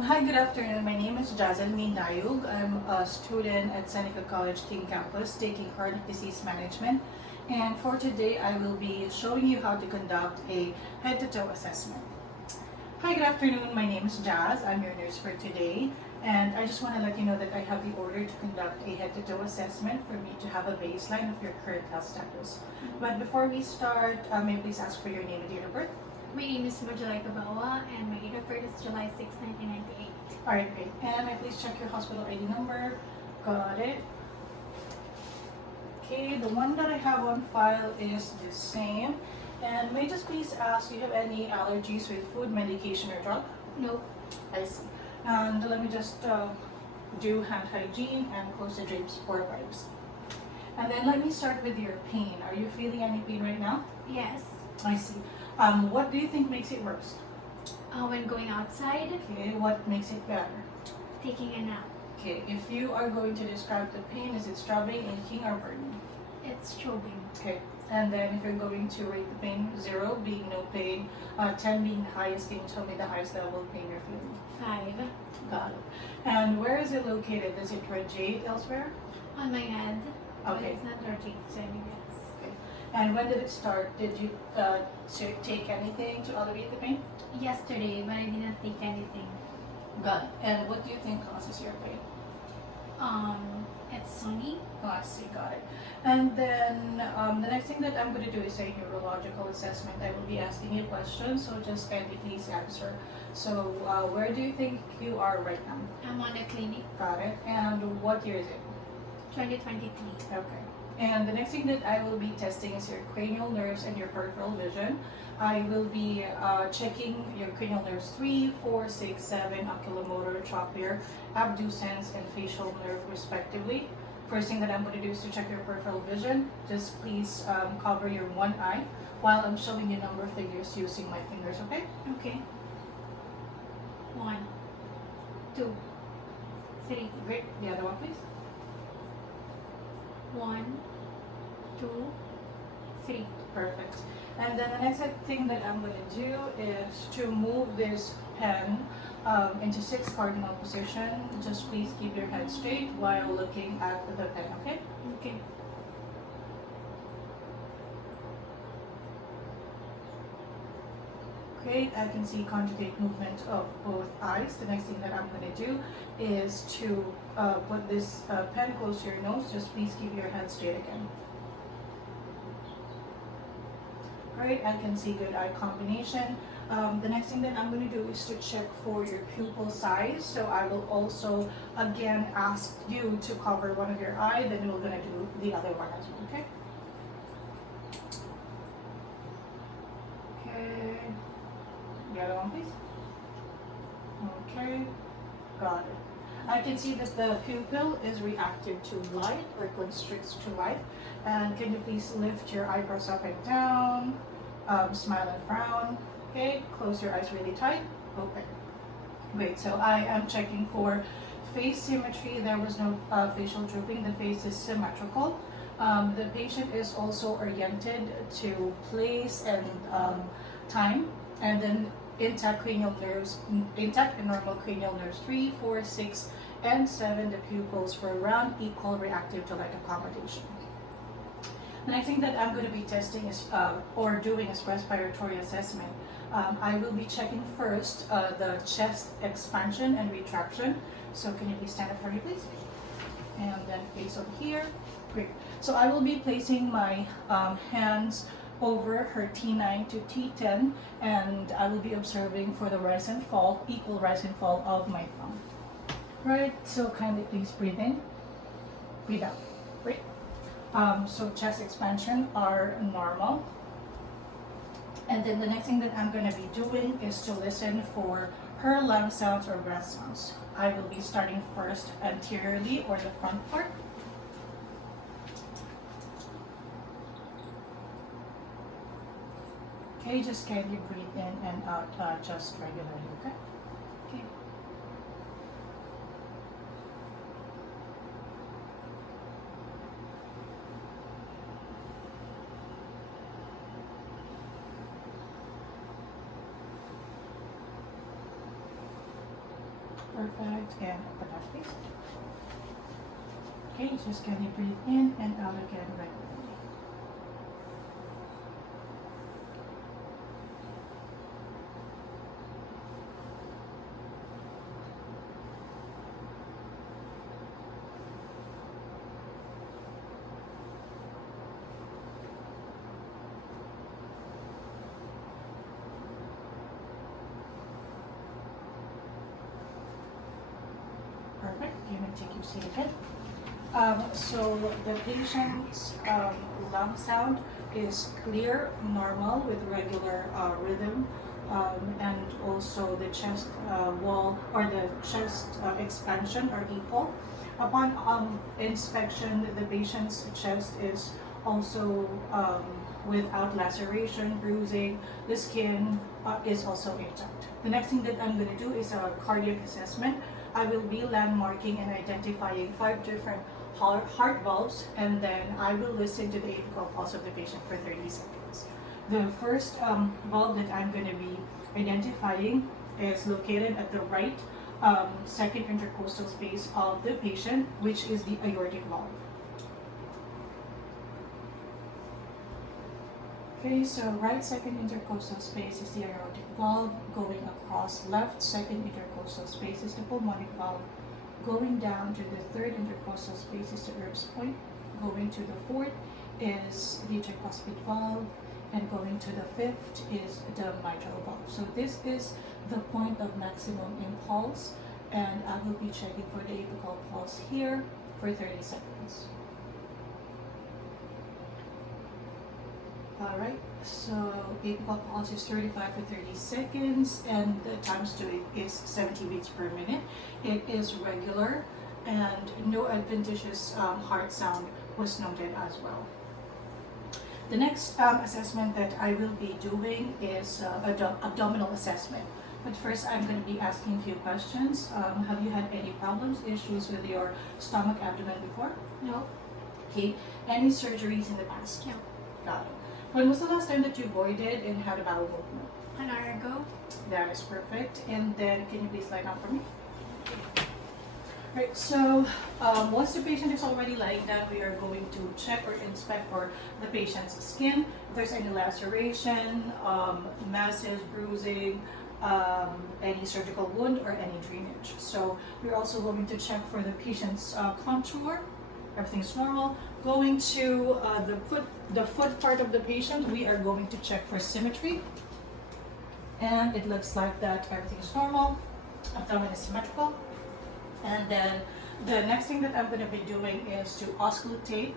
Hi, good afternoon. My name is Jazcel Layug. I'm a student at Seneca College King Campus taking chronic disease management. And for today, I will be showing you how to conduct a head-to-toe assessment. Hi, good afternoon. My name is Jazz. I'm your nurse for today. And I just want to let you know that I have the order to conduct a head-to-toe assessment for me to have a baseline of your current health status. But before we start, may I please ask for your name and date of birth? My name is Jazcel and my date of birth is July 6, 1998. Alright, great. And may I please check your hospital ID number? Got it. Okay, the one that I have on file is the same. And may I just please ask, do you have any allergies with food, medication, or drug? Nope. I see. And let me just do hand hygiene and close the drapes for vibes. And then let me start with your pain. Are you feeling any pain right now? Yes. I see. What do you think makes it worse? When going outside, Okay, what makes it better? taking a nap. Okay, if you are going to describe the pain, is it throbbing, aching, or burning? It's strobing. Okay, and then if you're going to rate the pain, 0 being no pain, 10 being the highest, can you tell me the highest level of pain you're feeling? 5. Got it. And where is it located? Does it radiate elsewhere? On my head. But Okay. it's not allergic to anything. Okay. And when did it start? Did you take anything to alleviate the pain? Yesterday, but I didn't take anything. Got it. And what do you think causes your pain? It's sunny. Oh, I see, got it. And then the next thing that I'm going to do is a neurological assessment. I will be asking you questions, so just kindly please answer. So, where do you think you are right now? I'm on a clinic. Got it. And what year is it? 2023. Okay. And the next thing that I will be testing is your cranial nerves and your peripheral vision. I will be checking your cranial nerves 3, 4, 6, 7, oculomotor, trochlear, abducens, and facial nerve respectively. First thing that I'm going to do is to check your peripheral vision. Just please cover your one eye while I'm showing you number of figures using my fingers, okay? Okay. 1, 2, 3. Great. The other one, please. 1, 2, 3. Perfect. And then the next thing that I'm going to do is to move this pen into 6 cardinal position. Just please keep your head straight while looking at the pen, okay? Okay. Great, I can see conjugate movement of both eyes. The next thing that I'm going to do is to put this pen close to your nose. Just please keep your head straight again. Great, I can see good eye combination. The next thing that I'm going to do is to check for your pupil size. So I will also again ask you to cover one of your eye, then we're going to do the other one as well, okay? Okay. The other one, please. Okay, got it. I can see that the pupil is reactive to light or constricts to light. And can you please lift your eyebrows up and down, smile and frown. Okay, close your eyes really tight, open. Great, so I am checking for face symmetry. There was no facial drooping. The face is symmetrical. The patient is also oriented to place and time, and then intact cranial nerves, intact and normal cranial nerves 3, 4, 6, and 7. The pupils were round, equal, reactive to light accommodation. The next thing that I'm going to be testing is, or doing is respiratory assessment. I will be checking first the chest expansion and retraction. So can you please stand up for me, please? And then face over here. Great. So I will be placing my hands over her T9 to T10, and I will be observing for the rise and fall, equal rise and fall of my thumb. Right, so kindly please breathe in, breathe out. Great. So chest expansion are normal. And then the next thing that I'm going to be doing is to listen for her lung sounds or breath sounds. I will be starting first anteriorly or the front part. Okay, just kindly breathe in and out just regularly, okay? Okay. Perfect. And open up, please. Okay, just can you breathe in and out again regularly. Perfect. You may take your seat again. So the patient's lung sound is clear, normal, with regular rhythm, and also the chest wall or the chest expansion are equal. Upon inspection, the patient's chest is also without laceration, bruising. The skin is also intact. The next thing that I'm going to do is a cardiac assessment. I will be landmarking and identifying 5 different heart valves, and then I will listen to the apical pulse of the patient for 30 seconds. The first valve that I'm going to be identifying is located at the right second intercostal space of the patient, which is the aortic valve. Okay, so right second intercostal space is the aortic valve. Going across left second intercostal space is the pulmonic valve. Going down to the third intercostal space is the Erb's point. Going to the fourth is the tricuspid valve. And going to the fifth is the mitral valve. So this is the point of maximum impulse. And I will be checking for the apical pulse here for 30 seconds. Alright, so apical pulse is 35 for 30 seconds, and the times to it is 70 beats per minute. It is regular, and no adventitious heart sound was noted as well. The next assessment that I will be doing is abdominal assessment. But first, I'm going to be asking a few questions. Have you had any problems, issues with your stomach, abdomen before? No. Okay. Any surgeries in the past? No. Got it. When was the last time that you voided and had a bowel movement? An hour ago. That is perfect. And then, can you please lie down for me? Right, so once the patient is already lying down, we are going to check or inspect for the patient's skin. If there's any laceration, masses, bruising, any surgical wound, or any drainage. So we're also going to check for the patient's contour. Everything's normal. Going to the foot part of the patient, we are going to check for symmetry. And it looks like that everything is normal. Abdomen is symmetrical. And then the next thing that I'm going to be doing is to auscultate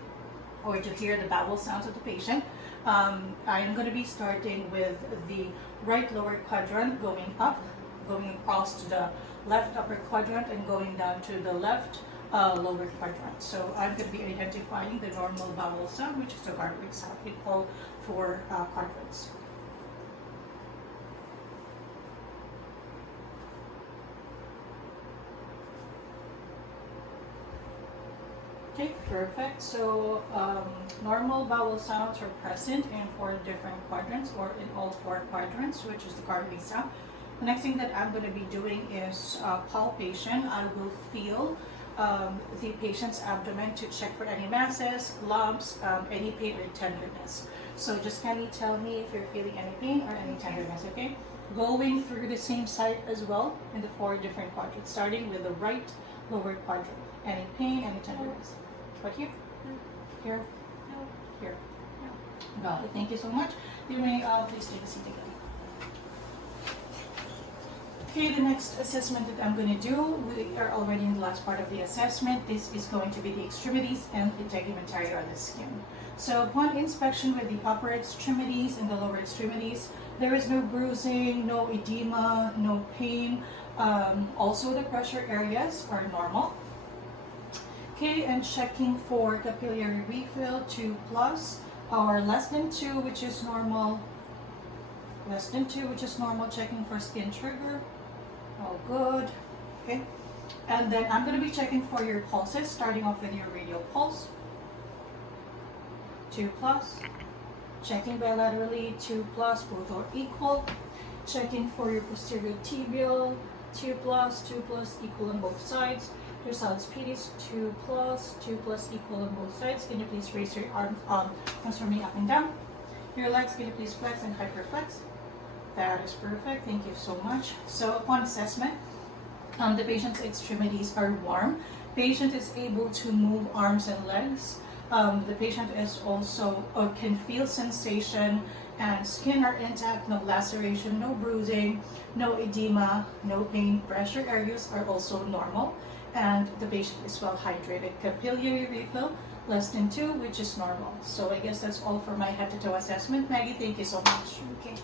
or to hear the bowel sounds of the patient. I am going to be starting with the right lower quadrant, going up, going across to the left upper quadrant, and going down to the left lower quadrant. So I'm going to be identifying the normal bowel sound, which is the gargling sound, equal for quadrants. Okay, perfect. So normal bowel sounds are present in 4 different quadrants, or in all 4 quadrants, which is the gargling sound. The next thing that I'm going to be doing is palpation. I will feel the patient's abdomen to check for any masses, lumps, any pain or tenderness. So just can you tell me if you're feeling any pain or any tenderness, okay? Going through the same site as well in the 4 different quadrants, starting with the right lower quadrant. Any pain, any tenderness? What here? No. Here? No. Here? No. Got it. Thank you so much. You may please take a seat again. Okay, the next assessment that I'm going to do, we are already in the last part of the assessment. This is going to be the extremities and the integumentary on the skin. So upon inspection with the upper extremities and the lower extremities, there is no bruising, no edema, no pain. Also the pressure areas are normal. Okay, and checking for capillary refill 2+, or less than 2, which is normal. Less than 2, which is normal. Checking for skin trigger. All good. Okay, and then I'm going to be checking for your pulses, starting off with your radial pulse. 2+. Checking bilaterally 2+, both are equal. Checking for your posterior tibial 2 plus, 2 plus, equal on both sides. Your solid speed is 2 plus, 2 plus, equal on both sides. Can you please raise your arms for me up and down? Your legs, can you please flex and hyperflex? That is perfect. Thank you so much. So upon assessment, the patient's extremities are warm. Patient is able to move arms and legs. The patient is also can feel sensation and skin are intact, no laceration, no bruising, no edema, no pain. Pressure areas are also normal, and the patient is well hydrated. Capillary refill less than 2, which is normal. So I guess that's all for my head to toe assessment. Maggie, thank you so much. Okay.